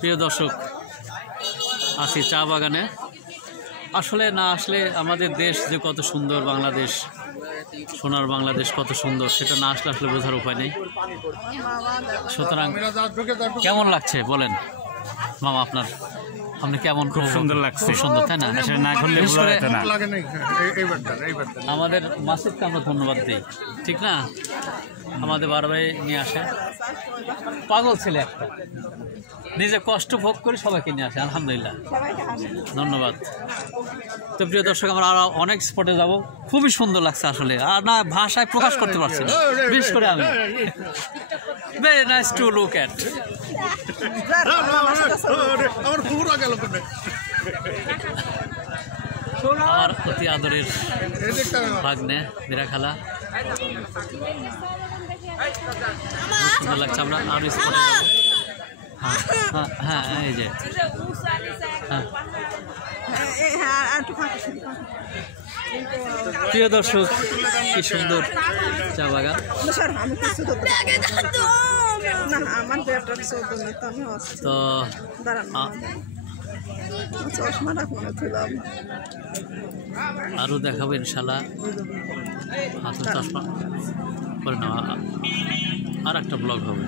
প্রিয় দর্শক, আছি চা বাগানে। আসলে না আসলে আমাদের দেশ যে কত সুন্দর, বাংলাদেশ, সোনার বাংলাদেশ কত সুন্দর, সেটা না আসলে আসলে বোঝার উপায় নেই। সুতরাং কেমন লাগছে বলেন মামা, আপনার আপনি কেমন? খুব সুন্দর লাগছে, খুব সুন্দর, তাই না? না করলে আমাদের মাসিদকে আমরা ধন্যবাদ দিই, ঠিক না? আমাদের বারবাই নিয়ে আসে, পাগল ছেলে একটা, নিজে কষ্ট ভোগ করে সবাইকে নিয়ে আসে, আলহামদুলিল্লাহ, ধন্যবাদ। তো প্রিয় দর্শক, আমরা আরো অনেক স্পটে যাব, খুবই সুন্দর লাগছে আসলে, আর না ভাষায় প্রকাশ করতে পারছি না, বিশেষ করে আমি। Very nice to look at. আমার অতি আদরের ভাগ্নে মীরা খালা, সুন্দর লাগছে। আমরা আরো স্পটে যাবো। হ্যাঁ হ্যাঁ হ্যাঁ, এই যে হ্যাঁ। প্রিয় দর্শক, কি সুন্দর চা বাগান। তো আরো দেখাবো ইনশাল্লাহ, হাতে চশমা করে নেওয়া আর একটা ব্লগ হবে।